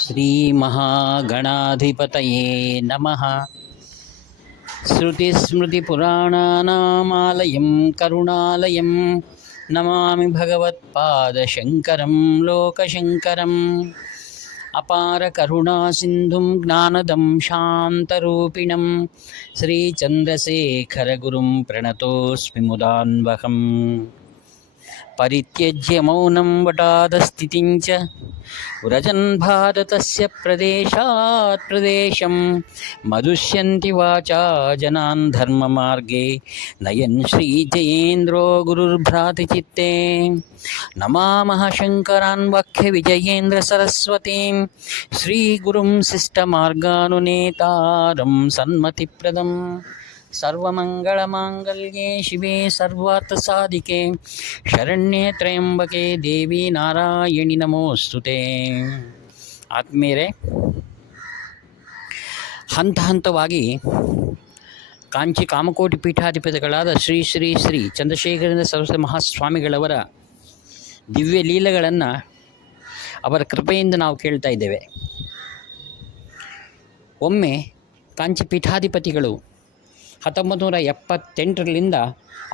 ಶ್ರೀಮಹಾಗಣಾಧಿಪತಯೇ ನಮಃ. ಶ್ರುತಿಸ್ಮೃತಿಪುರಾಣಾನಾಮಾಲಯಂ ಕರುಣಾಲಯಂ ನಮಾಮಿ ಭಗವತ್ಪಾದಶಂಕರಂ ಲೋಕಶಂಕರಂ. ಅಪಾರ ಕರುಣಾಸಿಂಧುಂ ಜ್ಞಾನದಂ ಶಾಂತರೂಪಿಣಂ ಶ್ರೀಚಂದ್ರಶೇಖರಗುರುಂ ಪ್ರಣತೋಸ್ಮಿ ಮುದಾನ್ವಹಂ. ಪರಿತ್ಯಜ್ಯ ಮೌನಂ ವಟಾದಸ್ಥಿತಿಂಚ ವ್ರಜನ್ ಭಾರತಸ್ಯ ಪ್ರದೇಶಾತ್ ಪ್ರದೇಶಂ ಮಧುಷ್ಯಂತಿ ವಾಚಾ ಜನಾನ್ ಧರ್ಮಮಾರ್ಗೇ ನಯನ್ ಶ್ರೀಜಯೇಂದ್ರೋ ಗುರುರ್ಭ್ರಾತೃಚಿತ್ತೇ. ನಮಾಮಃ ಶಂಕರಾನ್ ವಾಕ್ಯ ವಿಜಯೇಂದ್ರ ಸರಸ್ವತೀಂ ಶ್ರೀಗುರುಂ ಶಿಷ್ಟಮಾರ್ಗಾನುನೇತಾರಂ ಸನ್ಮತಿಪ್ರದಂ. ಸರ್ವಮಂಗಳಮಾಂಗಲ್ಯೆ ಶಿವೆ ಸರ್ವಾರ್ಥಸಾಧಿಕೆ ಶರಣ್ಯೆ ತ್ರ್ಯಂಬಕೆ ದೇವಿ ನಾರಾಯಣಿ ನಮೋಸ್ತುತೆ. ಆತ್ಮೀಯರೇ, ಹಂತ ಹಂತವಾಗಿ ಕಾಂಚಿ ಕಾಮಕೋಟಿ ಪೀಠಾಧಿಪತಿಗಳಾದ ಶ್ರೀ ಶ್ರೀ ಶ್ರೀ ಚಂದ್ರಶೇಖರೇಂದ್ರ ಸರಸ್ವತಿ ಮಹಾಸ್ವಾಮಿಗಳವರ ದಿವ್ಯ ಲೀಲೆಗಳನ್ನು ಅವರ ಕೃಪೆಯಿಂದ ನಾವು ಕೇಳ್ತಾ ಇದ್ದೇವೆ. ಒಮ್ಮೆ ಕಾಂಚಿ ಪೀಠಾಧಿಪತಿಗಳು 1978ರಿಂದ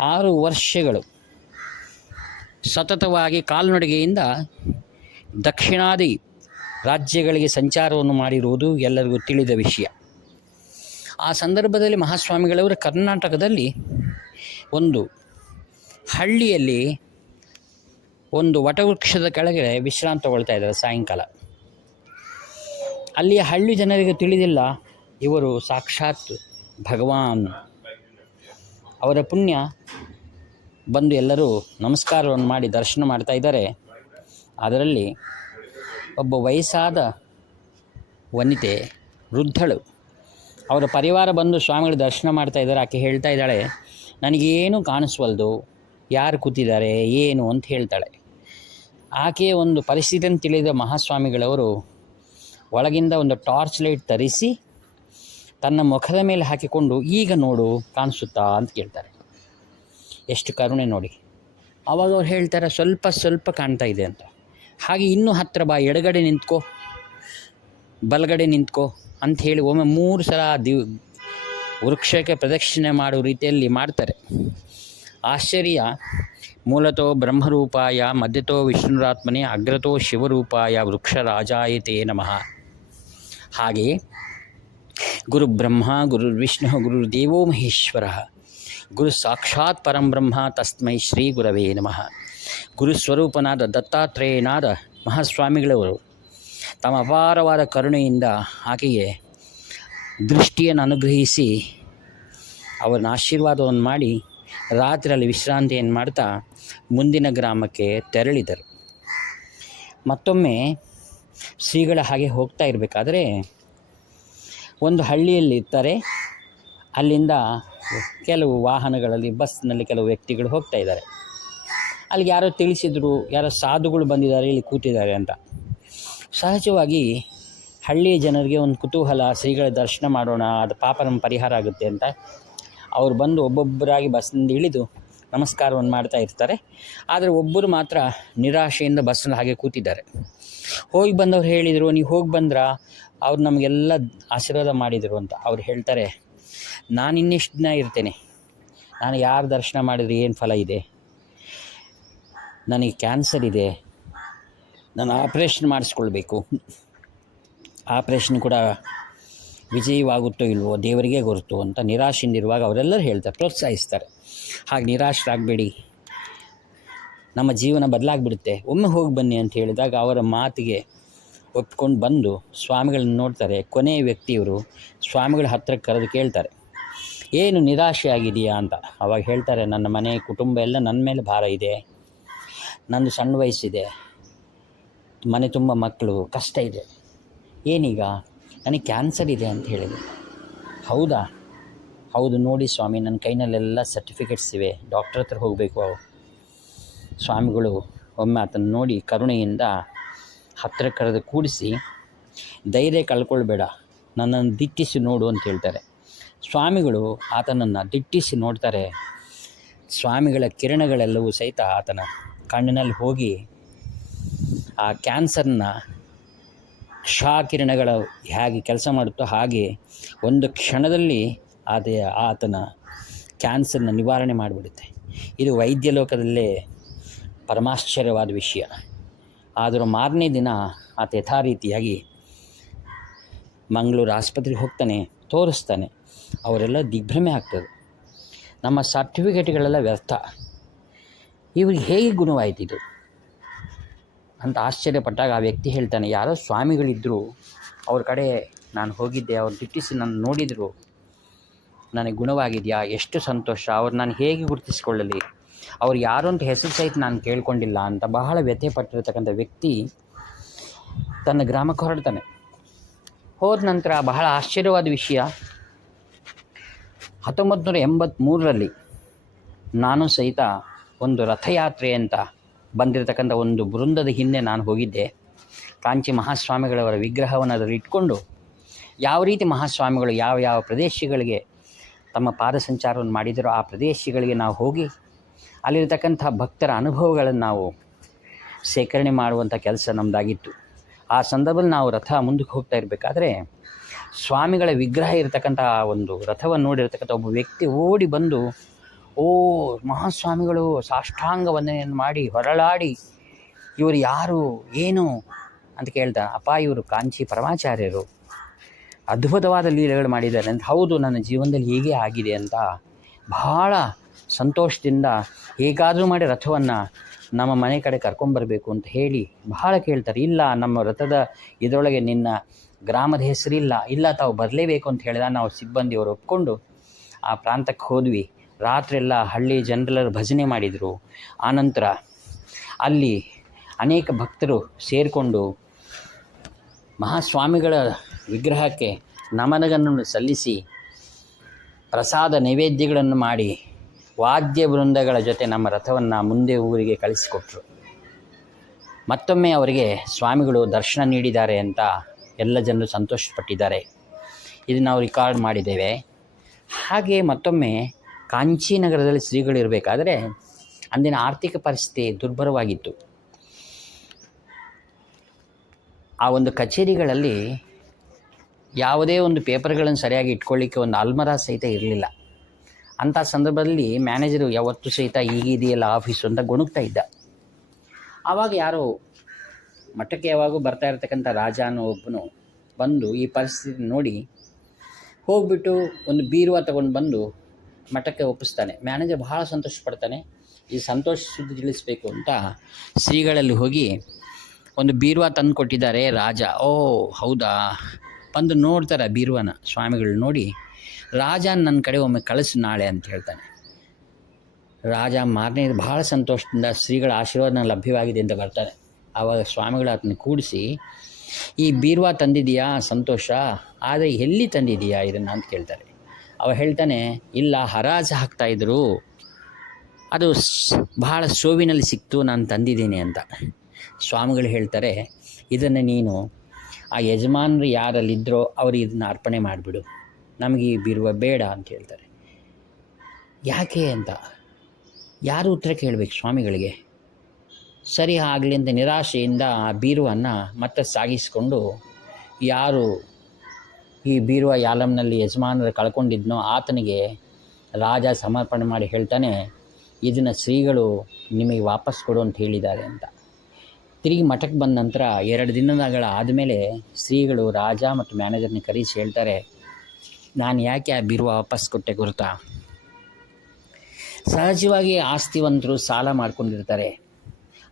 6 ವರ್ಷಗಳು ಸತತವಾಗಿ ಕಾಲ್ನಡಿಗೆಯಿಂದ ದಕ್ಷಿಣಾದಿ ರಾಜ್ಯಗಳಿಗೆ ಸಂಚಾರವನ್ನು ಮಾಡಿರುವುದು ಎಲ್ಲರಿಗೂ ತಿಳಿದ ವಿಷಯ. ಆ ಸಂದರ್ಭದಲ್ಲಿ ಮಹಾಸ್ವಾಮಿಗಳವರು ಕರ್ನಾಟಕದಲ್ಲಿ ಒಂದು ಹಳ್ಳಿಯಲ್ಲಿ ಒಂದು ವಟವೃಕ್ಷದ ಕೆಳಗಡೆ ವಿಶ್ರಾಂತಿ ತಗೊಳ್ತಾ ಇದ್ದಾರೆ ಸಾಯಂಕಾಲ. ಅಲ್ಲಿಯ ಹಳ್ಳಿ ಜನರಿಗೆ ತಿಳಿದಿಲ್ಲ ಇವರು ಸಾಕ್ಷಾತ್ ಭಗವಾನ್. ಅವರ ಪುಣ್ಯ ಬಂದು ಎಲ್ಲರೂ ನಮಸ್ಕಾರವನ್ನು ಮಾಡಿ ದರ್ಶನ ಮಾಡ್ತಾ ಇದ್ದಾರೆ. ಅದರಲ್ಲಿ ಒಬ್ಬ ವಯಸ್ಸಾದ ವನಿತೆ, ವೃದ್ಧಳು, ಅವರ ಪರಿವಾರ ಬಂದು ಸ್ವಾಮಿಗಳು ದರ್ಶನ ಮಾಡ್ತಾ ಇದ್ದಾರೆ. ಆಕೆ ಹೇಳ್ತಾ ಇದ್ದಾಳೆ, ನನಗೇನು ಕಾಣಿಸ್ವಲ್ದು, ಯಾರು ಕೂತಿದ್ದಾರೆ ಏನು ಅಂತ ಹೇಳ್ತಾಳೆ. ಆಕೆಯ ಒಂದು ಪರಿಸ್ಥಿತಿಯನ್ನು ತಿಳಿದ ಮಹಾಸ್ವಾಮಿಗಳವರು ಒಳಗಿಂದ ಒಂದು ಟಾರ್ಚ್ ಲೈಟ್ ತರಿಸಿ ತನ್ನ ಮುಖದ ಮೇಲೆ ಹಾಕಿಕೊಂಡು, ಈಗ ನೋಡು ಕಾಣಿಸುತ್ತಾ ಅಂತ ಕೇಳ್ತಾರೆ. ಎಷ್ಟು ಕರುಣೆ ನೋಡಿ. ಆವಾಗ ಅವ್ರು ಹೇಳ್ತಾರೆ, ಸ್ವಲ್ಪ ಸ್ವಲ್ಪ ಕಾಣ್ತಾ ಇದೆ ಅಂತ. ಹಾಗೆ ಇನ್ನೂ ಹತ್ತಿರ ಬಾ, ಎಡಗಡೆ ನಿಂತ್ಕೋ, ಬಲಗಡೆ ನಿಂತ್ಕೋ ಅಂತ ಹೇಳಿ ಒಮ್ಮೆ 3 ಸಲ ವೃಕ್ಷಕ್ಕೆ ಪ್ರದಕ್ಷಿಣೆ ಮಾಡೋ ರೀತಿಯಲ್ಲಿ ಮಾಡ್ತಾರೆ. ಆಶ್ಚರ್ಯ. ಮೂಲತೋ ಬ್ರಹ್ಮರೂಪಾಯ ಮಧ್ಯತೋ ವಿಷ್ಣುರಾತ್ಮನೇ ಅಗ್ರತೋ ಶಿವರೂಪಾಯ ವೃಕ್ಷರಾಜಾಯತೇ ನಮಃ. ಹಾಗೆಯೇ ಗುರು ಬ್ರಹ್ಮ ಗುರುರ್ವಿಷ್ಣು ಗುರುರ್ದೇವೋ ಮಹೇಶ್ವರ ಗುರು ಸಾಕ್ಷಾತ್ ಪರಂ ಬ್ರಹ್ಮ ತಸ್ಮೈ ಶ್ರೀ ಗುರವೇ ನಮಃ. ಗುರುಸ್ವರೂಪನಾದ ದತ್ತಾತ್ರೇಯನಾದ ಮಹಾಸ್ವಾಮಿಗಳವರು ತಮ್ಮ ಅಪಾರವಾದ ಕರುಣೆಯಿಂದ ಆಕೆಗೆ ದೃಷ್ಟಿಯನ್ನು ಅನುಗ್ರಹಿಸಿ ಅವರನ್ನ ಆಶೀರ್ವಾದವನ್ನು ಮಾಡಿ ರಾತ್ರಿಯಲ್ಲಿ ವಿಶ್ರಾಂತಿಯನ್ನು ಮಾಡ್ತಾ ಮುಂದಿನ ಗ್ರಾಮಕ್ಕೆ ತೆರಳಿದರು. ಮತ್ತೊಮ್ಮೆ ಶ್ರೀಗಳ ಹಾಗೆ ಹೋಗ್ತಾ ಇರಬೇಕಾದ್ರೆ ಒಂದು ಹಳ್ಳಿಯಲ್ಲಿ ಇರ್ತಾರೆ. ಅಲ್ಲಿಂದ ಕೆಲವು ವಾಹನಗಳಲ್ಲಿ, ಬಸ್ನಲ್ಲಿ ಕೆಲವು ವ್ಯಕ್ತಿಗಳು ಹೋಗ್ತಾ ಇದ್ದಾರೆ. ಅಲ್ಲಿಗೆ ಯಾರೋ ತಿಳಿಸಿದರು, ಯಾರೋ ಸಾಧುಗಳು ಬಂದಿದ್ದಾರೆ, ಇಲ್ಲಿ ಕೂತಿದ್ದಾರೆ ಅಂತ. ಸಹಜವಾಗಿ ಹಳ್ಳಿಯ ಜನರಿಗೆ ಒಂದು ಕುತೂಹಲ, ಶ್ರೀಗಳ ದರ್ಶನ ಮಾಡೋಣ, ಅದು ಪಾಪ ನಮ್ಮ ಪರಿಹಾರ ಆಗುತ್ತೆ ಅಂತ ಅವ್ರು ಬಂದು ಒಬ್ಬೊಬ್ಬರಾಗಿ ಬಸ್ನಿಂದ ಇಳಿದು ನಮಸ್ಕಾರವನ್ನು ಮಾಡ್ತಾ ಇರ್ತಾರೆ. ಆದರೆ ಒಬ್ಬರು ಮಾತ್ರ ನಿರಾಶೆಯಿಂದ ಬಸ್ನಲ್ಲಿ ಹಾಗೆ ಕೂತಿದ್ದಾರೆ. ಹೋಗಿ ಬಂದವ್ರು ಹೇಳಿದರು, ನೀವು ಹೋಗಿ ಬಂದ್ರಾ, ಅವ್ರು ನಮಗೆಲ್ಲ ಆಶೀರ್ವಾದ ಮಾಡಿದರು ಅಂತ. ಅವ್ರು ಹೇಳ್ತಾರೆ, ನಾನು ಇನ್ನೆಷ್ಟು ದಿನ ಇರ್ತೇನೆ, ನಾನು ಯಾರು ದರ್ಶನ ಮಾಡಿದರೆ ಏನು ಫಲ ಇದೆ, ನನಗೆ ಕ್ಯಾನ್ಸರ್ ಇದೆ, ನಾನು ಆಪ್ರೇಷನ್ ಮಾಡಿಸ್ಕೊಳ್ಬೇಕು, ಆಪ್ರೇಷನ್ ಕೂಡ ವಿಜಯವಾಗುತ್ತೋ ಇಲ್ವೋ ದೇವರಿಗೆ ಗೊತ್ತು ಅಂತ ನಿರಾಶೆಯಿಂದಿರುವಾಗ ಅವರೆಲ್ಲರೂ ಹೇಳ್ತಾರೆ, ಪ್ರೋತ್ಸಾಹಿಸ್ತಾರೆ. ಹಾಗೆ ನಿರಾಶರಾಗಬೇಡಿ, ನಮ್ಮ ಜೀವನ ಬದಲಾಗಿಬಿಡುತ್ತೆ, ಒಮ್ಮೆ ಹೋಗಿ ಬನ್ನಿ ಅಂತ ಹೇಳಿದಾಗ ಅವರ ಮಾತಿಗೆ ಒಪ್ಕೊಂಡು ಬಂದು ಸ್ವಾಮಿಗಳನ್ನ ನೋಡ್ತಾರೆ. ಕೊನೆಯ ವ್ಯಕ್ತಿಯವರು ಸ್ವಾಮಿಗಳ ಹತ್ತಿರಕ್ಕೆ ಕರೆದು ಕೇಳ್ತಾರೆ, ಏನು ನಿರಾಶೆ ಆಗಿದೆಯಾ ಅಂತ. ಅವಾಗ ಹೇಳ್ತಾರೆ, ನನ್ನ ಮನೆ ಕುಟುಂಬ ಎಲ್ಲ ನನ್ನ ಮೇಲೆ ಭಾರ ಇದೆ, ನಂದು ಸಣ್ಣ ವಯಸ್ಸಿದೆ, ಮನೆ ತುಂಬ ಮಕ್ಕಳು, ಕಷ್ಟ ಇದೆ, ಏನೀಗ, ನನಗೆ ಕ್ಯಾನ್ಸರ್ ಇದೆ ಅಂತ ಹೇಳಿದೆ. ಹೌದಾ? ಹೌದು ನೋಡಿ ಸ್ವಾಮಿ, ನನ್ನ ಕೈನಲ್ಲೆಲ್ಲ ಸರ್ಟಿಫಿಕೇಟ್ಸ್ ಇವೆ, ಡಾಕ್ಟ್ರ್ ಹತ್ರ ಹೋಗಬೇಕು. ಸ್ವಾಮಿಗಳು ಒಮ್ಮೆ ಆತನ ನೋಡಿ ಕರುಣೆಯಿಂದ ಹತ್ತಿರ ಕರೆದು ಕೂಡಿಸಿ, ಧೈರ್ಯ ಕಳ್ಕೊಳ್ಬೇಡ, ನನ್ನನ್ನು ದಿಟ್ಟಿಸಿ ನೋಡು ಅಂತ ಹೇಳ್ತಾರೆ. ಸ್ವಾಮಿಗಳು ಆತನನ್ನು ದಿಟ್ಟಿಸಿ ನೋಡ್ತಾರೆ. ಸ್ವಾಮಿಗಳ ಕಿರಣಗಳೆಲ್ಲವೂ ಸಹಿತ ಆತನ ಕಣ್ಣಿನಲ್ಲಿ ಹೋಗಿ ಆ ಕ್ಯಾನ್ಸರ್ನ ಕ್ಷಕಿರಣಗಳು ಹೇಗೆ ಕೆಲಸ ಮಾಡುತ್ತೋ ಹಾಗೆ ಒಂದು ಕ್ಷಣದಲ್ಲಿ ಆತನ ಕ್ಯಾನ್ಸರ್ನ ನಿವಾರಣೆ ಮಾಡಿಬಿಡುತ್ತೆ. ಇದು ವೈದ್ಯ ಲೋಕದಲ್ಲೇ ಪರಮಾಶ್ಚರ್ಯವಾದ ವಿಷಯ. ಆದರೂ ಮಾರನೇ ದಿನ ಆತ ಯಥಾರೀತಿಯಾಗಿ ಮಂಗಳೂರು ಆಸ್ಪತ್ರೆಗೆ ಹೋಗ್ತಾನೆ, ತೋರಿಸ್ತಾನೆ. ಅವರೆಲ್ಲ ದಿಗ್ಭ್ರಮೆ ಆಗ್ತದೆ, ನಮ್ಮ ಸರ್ಟಿಫಿಕೇಟ್ಗಳೆಲ್ಲ ವ್ಯರ್ಥ, ಇವ್ರಿಗೆ ಹೇಗೆ ಗುಣವಾಯ್ತಿದು ಅಂತ ಆಶ್ಚರ್ಯಪಟ್ಟಾಗ ಆ ವ್ಯಕ್ತಿ ಹೇಳ್ತಾನೆ, ಯಾರೋ ಸ್ವಾಮಿಗಳಿದ್ದರು, ಅವ್ರ ಕಡೆ ನಾನು ಹೋಗಿದ್ದೆ, ಅವ್ರು ದಿಟ್ಟಿಸಿ ನಾನು ನೋಡಿದರು, ನನಗೆ ಗುಣವಾಗಿದೆಯಾ, ಎಷ್ಟು ಸಂತೋಷ, ಅವ್ರು ನಾನು ಹೇಗೆ ಗುರುತಿಸ್ಕೊಳ್ಳಲಿ, ಅವ್ರು ಯಾರು ಅಂತ ಹೆಸರು ಸಹಿತ ನಾನು ಕೇಳ್ಕೊಂಡಿಲ್ಲ ಅಂತ ಬಹಳ ವ್ಯಥೆ ಪಟ್ಟಿರ್ತಕ್ಕಂಥ ವ್ಯಕ್ತಿ ತನ್ನ ಗ್ರಾಮಕ್ಕೆ ಹೊರಡ್ತಾನೆ. ಹೋದ ನಂತರ ಬಹಳ ಆಶ್ಚರ್ಯವಾದ ವಿಷಯ, 1983ರಲ್ಲಿ ನಾನು ಸಹಿತ ಒಂದು ರಥಯಾತ್ರೆ ಅಂತ ಬಂದಿರತಕ್ಕಂಥ ಒಂದು ಬೃಂದದ ಹಿಂದೆ ನಾನು ಹೋಗಿದ್ದೆ. ಕಾಂಚಿ ಮಹಾಸ್ವಾಮಿಗಳವರ ವಿಗ್ರಹವನ್ನು ಅದರಲ್ಲಿ ಇಟ್ಕೊಂಡು ಯಾವ ರೀತಿ ಮಹಾಸ್ವಾಮಿಗಳು ಯಾವ ಯಾವ ಪ್ರದೇಶಗಳಿಗೆ ತಮ್ಮ ಪಾದ ಸಂಚಾರವನ್ನು ಮಾಡಿದರೋ ಆ ಪ್ರದೇಶಗಳಿಗೆ ನಾವು ಹೋಗಿ ಅಲ್ಲಿರ್ತಕ್ಕಂಥ ಭಕ್ತರ ಅನುಭವಗಳನ್ನು ನಾವು ಸೇಕರಣೆ ಮಾಡುವಂಥ ಕೆಲಸ ನಮ್ಮದಾಗಿತ್ತು. ಆ ಸಂದರ್ಭದಲ್ಲಿ ನಾವು ರಥ ಮುಂದಕ್ಕೆ ಹೋಗ್ತಾ ಇರಬೇಕಾದ್ರೆ ಸ್ವಾಮಿಗಳ ವಿಗ್ರಹ ಇರತಕ್ಕಂಥ ಒಂದು ರಥವನ್ನು ನೋಡಿರ್ತಕ್ಕಂಥ ಒಬ್ಬ ವ್ಯಕ್ತಿ ಓಡಿ ಬಂದು, ಓ ಮಹಾಸ್ವಾಮಿಗಳು, ಸಾಷ್ಟಾಂಗ ವಂದನೆಯನ್ನು ಮಾಡಿ ಹೊರಳಾಡಿ, ಇವರು ಯಾರು ಏನು ಅಂತ ಕೇಳ್ತಾ, ಅಪ್ಪ ಇವರು ಕಾಂಚಿ ಪರಮಾಚಾರ್ಯರು, ಅದ್ಭುತವಾದ ಲೀಲೆಗಳು ಮಾಡಿದ್ದಾರೆ ಅಂತ. ಹೌದು, ನನ್ನ ಜೀವನದಲ್ಲಿ ಹೀಗೆ ಆಗಿದೆ ಅಂತ ಬಹಳ ಸಂತೋಷದಿಂದ ಹೇಗಾದರೂ ಮಾಡಿ ರಥವನ್ನು ನಮ್ಮ ಮನೆ ಕಡೆ ಕರ್ಕೊಂಬರಬೇಕು ಅಂತ ಹೇಳಿ ಬಹಳ ಕೇಳ್ತಾರೆ. ಇಲ್ಲ, ನಮ್ಮ ರಥದ ಇದರೊಳಗೆ ನಿನ್ನ ಗ್ರಾಮದ ಹೆಸರಿಲ್ಲ, ಇಲ್ಲ ತಾವು ಬರಲೇಬೇಕು ಅಂತ ಹೇಳಿದ. ನಾವು ಸಿಬ್ಬಂದಿಯವರು ಒಪ್ಕೊಂಡು ಆ ಪ್ರಾಂತಕ್ಕೆ ಹೋದ್ವಿ. ರಾತ್ರಿಯೆಲ್ಲ ಹಳ್ಳಿ ಜನರೆಲ್ಲರೂ ಭಜನೆ ಮಾಡಿದರು. ಆನಂತರ ಅಲ್ಲಿ ಅನೇಕ ಭಕ್ತರು ಸೇರಿಕೊಂಡು ಮಹಾಸ್ವಾಮಿಗಳ ವಿಗ್ರಹಕ್ಕೆ ನಮನಗಳನ್ನು ಸಲ್ಲಿಸಿ ಪ್ರಸಾದ ನೈವೇದ್ಯಗಳನ್ನು ಮಾಡಿ ವಾದ್ಯ ವೃಂದಗಳ ಜೊತೆ ನಮ್ಮ ರಥವನ್ನು ಮುಂದೆ ಊರಿಗೆ ಕಳಿಸಿಕೊಟ್ರು. ಮತ್ತೊಮ್ಮೆ ಅವರಿಗೆ ಸ್ವಾಮಿಗಳು ದರ್ಶನ ನೀಡಿದ್ದಾರೆ ಅಂತ ಎಲ್ಲ ಜನರು ಸಂತೋಷಪಟ್ಟಿದ್ದಾರೆ. ಇದನ್ನು ನಾವು ರೆಕಾರ್ಡ್ ಮಾಡಿದ್ದೇವೆ. ಹಾಗೆ ಮತ್ತೊಮ್ಮೆ ಕಾಂಚಿ ನಗರದಲ್ಲಿ ಶ್ರೀಗಳಿರಬೇಕಾದ್ರೆ ಅಂದಿನ ಆರ್ಥಿಕ ಪರಿಸ್ಥಿತಿ ದುರ್ಭರವಾಗಿತ್ತು. ಆ ಒಂದು ಕಚೇರಿಗಳಲ್ಲಿ ಯಾವುದೇ ಒಂದು ಪೇಪರ್ಗಳನ್ನು ಸರಿಯಾಗಿ ಇಟ್ಕೊಳ್ಳಿಕ್ಕೆ ಒಂದು ಅಲ್ಮರಾ ಸಹಿತ ಇರಲಿಲ್ಲ. ಅಂಥ ಸಂದರ್ಭದಲ್ಲಿ ಮ್ಯಾನೇಜರು ಯಾವತ್ತೂ ಸಹಿತ ಈಗಿದೆಯಲ್ಲ ಆಫೀಸು ಅಂತ ಗೊಣಗ್ತಾ ಇದ್ದ. ಆವಾಗ ಯಾರೋ ಮಠಕ್ಕೆ ಯಾವಾಗೂ ಬರ್ತಾ ಇರ್ತಕ್ಕಂಥ ರಾಜ ಅನ್ನೋ ಒಬ್ಬನು ಬಂದು ಈ ಪರಿಸ್ಥಿತಿ ನೋಡಿ ಹೋಗ್ಬಿಟ್ಟು ಒಂದು ಬೀರುವ ತಗೊಂಡು ಬಂದು ಮಠಕ್ಕೆ ಒಪ್ಪಿಸ್ತಾನೆ. ಮ್ಯಾನೇಜರ್ ಬಹಳ ಸಂತೋಷ ಪಡ್ತಾನೆ. ಈ ಸಂತೋಷ ಸುದ್ದಿ ತಿಳಿಸ್ಬೇಕು ಅಂತ ಶ್ರೀಗಳಲ್ಲಿ ಹೋಗಿ ಒಂದು ಬೀರುವ ತಂದು ಕೊಟ್ಟಿದ್ದಾರೆ ರಾಜ. ಓ ಹೌದಾ, ಬಂದು ನೋಡ್ತಾರೆ ಬೀರುವನ ಸ್ವಾಮಿಗಳು. ನೋಡಿ, ರಾಜ ನನ್ನ ಕಡೆ ಒಮ್ಮೆ ಕಳಿಸು ನಾಳೆ ಅಂತ ಹೇಳ್ತಾನೆ. ರಾಜ ಮಾರನೇ ಬಹಳ ಸಂತೋಷದಿಂದ ಶ್ರೀಗಳ ಆಶೀರ್ವಾದ ನನಗೆ ಲಭ್ಯವಾಗಿದೆ ಅಂತ ಬರ್ತಾನೆ. ಆವಾಗ ಸ್ವಾಮಿಗಳು ಅದನ್ನ ಕೂಡಿಸಿ, ಈ ಬೀರುವ ತಂದಿದೆಯಾ ಸಂತೋಷ, ಆದರೆ ಎಲ್ಲಿ ತಂದಿದೆಯಾ ಇದನ್ನು ಅಂತ ಕೇಳ್ತಾರೆ. ಅವ ಹೇಳ್ತಾನೆ, ಇಲ್ಲ ಹರಾಜು ಹಾಕ್ತಾಯಿದ್ರು, ಅದು ಬಹಳ ಶೋವಿನಲ್ಲಿ ಸಿಕ್ತು, ನಾನು ತಂದಿದ್ದೀನಿ ಅಂತ. ಸ್ವಾಮಿಗಳು ಹೇಳ್ತಾರೆ, ಇದನ್ನು ನೀನು ಆ ಯಜಮಾನರು ಯಾರಲ್ಲಿದ್ದರೋ ಅವ್ರಿಗೆ ಇದನ್ನು ಅರ್ಪಣೆ ಮಾಡಿಬಿಡು, ನಮಗೆ ಈ ಬೀರುವ ಬೇಡ ಅಂತ ಹೇಳ್ತಾರೆ. ಯಾಕೆ ಅಂತ ಯಾರು ಉತ್ತರ ಕೇಳಬೇಕು ಸ್ವಾಮಿಗಳಿಗೆ. ಸರಿ ಆಗಲಿ ಅಂತ ನಿರಾಶೆಯಿಂದ ಆ ಬೀರುವನ್ನು ಮತ್ತೆ ಸಾಗಿಸಿಕೊಂಡು ಯಾರು ಈ ಬೀರುವ ಯಾಲಂನಲ್ಲಿ ಯಜಮಾನರು ಕಳ್ಕೊಂಡಿದ್ನೋ ಆತನಿಗೆ ರಾಜ ಸಮರ್ಪಣೆ ಮಾಡಿ ಹೇಳ್ತಾನೆ, ಇದನ್ನು ಶ್ರೀಗಳು ನಿಮಗೆ ವಾಪಸ್ ಕೊಡು ಅಂತ ಹೇಳಿದ್ದಾರೆ ಅಂತ. ತಿರುಗಿ ಮಠಕ್ಕೆ ಬಂದ ನಂತರ 2 ದಿನಗಳ ಆದಮೇಲೆ ಶ್ರೀಗಳು ರಾಜ ಮತ್ತು ಮ್ಯಾನೇಜರ್ನ ಕರೆಸಿ ಹೇಳ್ತಾರೆ, ನಾನು ಯಾಕೆ ಆ ಬೀರುವ ವಾಪಸ್ ಕೊಟ್ಟೆ ಗುರುತಾ? ಸಹಜವಾಗಿ ಆಸ್ತಿವಂತರು ಸಾಲ ಮಾಡ್ಕೊಂಡಿರ್ತಾರೆ.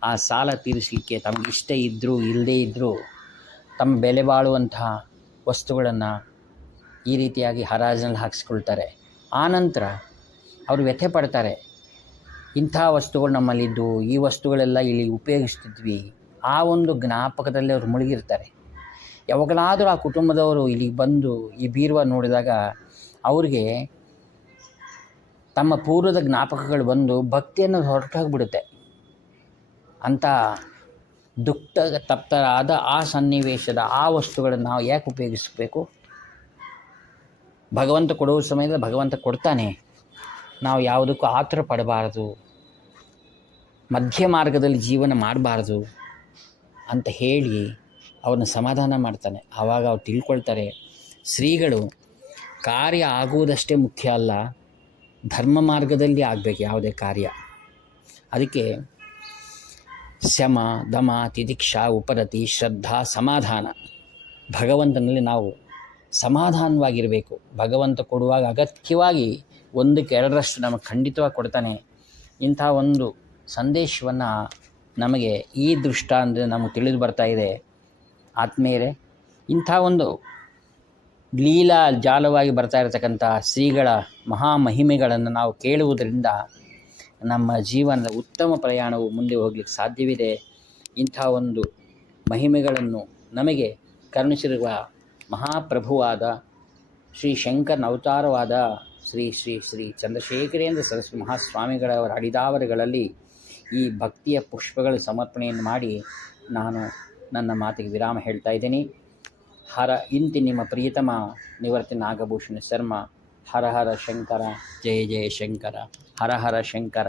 ಆ ಸಾಲ ತೀರಿಸಲಿಕ್ಕೆ ತಮಗೆ ಇಷ್ಟ ಇದ್ದರೂ ಇಲ್ಲದೇ ಇದ್ದರೂ ತಮ್ಮ ಬೆಲೆ ಬಾಳುವಂತಹ ವಸ್ತುಗಳನ್ನು ಈ ರೀತಿಯಾಗಿ ಹರಾಜಿನಲ್ಲಿ ಹಾಕಿಸ್ಕೊಳ್ತಾರೆ. ಆನಂತರ ಅವರು ವ್ಯಥೆ ಪಡ್ತಾರೆ, ಇಂಥ ವಸ್ತುಗಳು ನಮ್ಮಲ್ಲಿದ್ದು ಈ ವಸ್ತುಗಳೆಲ್ಲ ಇಲ್ಲಿ ಉಪಯೋಗಿಸ್ತಿದ್ವಿ, ಆ ಒಂದು ಜ್ಞಾಪಕದಲ್ಲಿ ಅವರು ಮುಳುಗಿರ್ತಾರೆ. ಯಾವಾಗಲಾದರೂ ಆ ಕುಟುಂಬದವರು ಇಲ್ಲಿಗೆ ಬಂದು ಈ ಬೀರುವ ನೋಡಿದಾಗ ಅವ್ರಿಗೆ ತಮ್ಮ ಪೂರ್ವದ ಜ್ಞಾಪಕಗಳು ಬಂದು ಭಕ್ತಿಯನ್ನು ಹೊರಟೋಗ್ಬಿಡುತ್ತೆ. ಅಂಥ ದುಃಖ ತಪ್ತರಾದ ಆ ಸನ್ನಿವೇಶದ ಆ ವಸ್ತುಗಳನ್ನು ನಾವು ಯಾಕೆ ಉಪಯೋಗಿಸಬೇಕು? ಭಗವಂತ ಕೊಡುವ ಸಮಯದಲ್ಲಿ ಭಗವಂತ ಕೊಡ್ತಾನೆ, ನಾವು ಯಾವುದಕ್ಕೂ ಆತುರ ಪಡಬಾರದು, ಮಧ್ಯ ಮಾರ್ಗದಲ್ಲಿ ಜೀವನ ಮಾಡಬಾರ್ದು ಅಂತ ಹೇಳಿ ಅವ್ರನ್ನ ಸಮಾಧಾನ ಮಾಡ್ತಾನೆ. ಆವಾಗ ಅವ್ರು ತಿಳ್ಕೊಳ್ತಾರೆ, ಶ್ರೀಗಳು ಕಾರ್ಯ ಆಗುವುದಷ್ಟೇ ಮುಖ್ಯ ಅಲ್ಲ, ಧರ್ಮ ಮಾರ್ಗದಲ್ಲಿ ಆಗಬೇಕು ಯಾವುದೇ ಕಾರ್ಯ. ಅದಕ್ಕೆ ಶಮ, ದಮ, ತಿತಿಕ್ಷಾ, ಉಪರತಿ, ಶ್ರದ್ಧಾ, ಸಮಾಧಾನ. ಭಗವಂತನಲ್ಲಿ ನಾವು ಸಮಾಧಾನವಾಗಿರಬೇಕು. ಭಗವಂತ ಕೊಡುವಾಗ ಅಗತ್ಯವಾಗಿ 1ಕ್ಕೆ 2ರಷ್ಟು ನಮಗೆ ಖಂಡಿತವಾಗಿ ಕೊಡ್ತಾನೆ. ಇಂಥ ಒಂದು ಸಂದೇಶವನ್ನು ನಮಗೆ ಈ ದೃಷ್ಟಾಂತ ನಮಗೆ ತಿಳಿದು ಬರ್ತಾ ಇದೆ. ಆತ್ಮೀಯರೇ, ಇಂಥ ಒಂದು ಲೀಲಾ ಜಾಲವಾಗಿ ಬರ್ತಾ ಇರತಕ್ಕಂಥ ಶ್ರೀಗಳ ಮಹಾಮಹಿಮೆಗಳನ್ನು ನಾವು ಕೇಳುವುದರಿಂದ ನಮ್ಮ ಜೀವನದ ಉತ್ತಮ ಪ್ರಯಾಣವು ಮುಂದೆ ಹೋಗಲಿಕ್ಕೆ ಸಾಧ್ಯವಿದೆ. ಇಂಥ ಒಂದು ಮಹಿಮೆಗಳನ್ನು ನಮಗೆ ಕರುಣಿಸಿರುವ ಮಹಾಪ್ರಭುವಾದ ಶ್ರೀ ಶಂಕರನ ಅವತಾರವಾದ ಶ್ರೀ ಶ್ರೀ ಶ್ರೀ ಚಂದ್ರಶೇಖರೇಂದ್ರ ಸರಸ್ವತಿ ಮಹಾಸ್ವಾಮಿಗಳವರ ಅಡಿದಾವರುಗಳಲ್ಲಿ ಈ ಭಕ್ತಿಯ ಪುಷ್ಪಗಳ ಸಮರ್ಪಣೆಯನ್ನು ಮಾಡಿ ನಾನು ನನ್ನ ಮಾತಿಗೆ ವಿರಾಮ ಹೇಳ್ತಾ ಇದ್ದೀನಿ. ಹರ ಇಂತಿ ನಿಮ್ಮ ಪ್ರಿಯತಮ ನಿವೃತ್ತಿ ನಾಗಭೂಷಣ ಶರ್ಮಾ. ಹರ ಹರ ಶಂಕರ ಜಯ ಜಯ ಶಂಕರ. ಹರ ಹರ ಶಂಕರ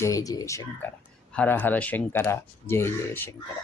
ಜಯ ಜಯ ಶಂಕರ. ಹರ ಹರ ಶಂಕರ ಜಯ ಜಯ ಶಂಕರ.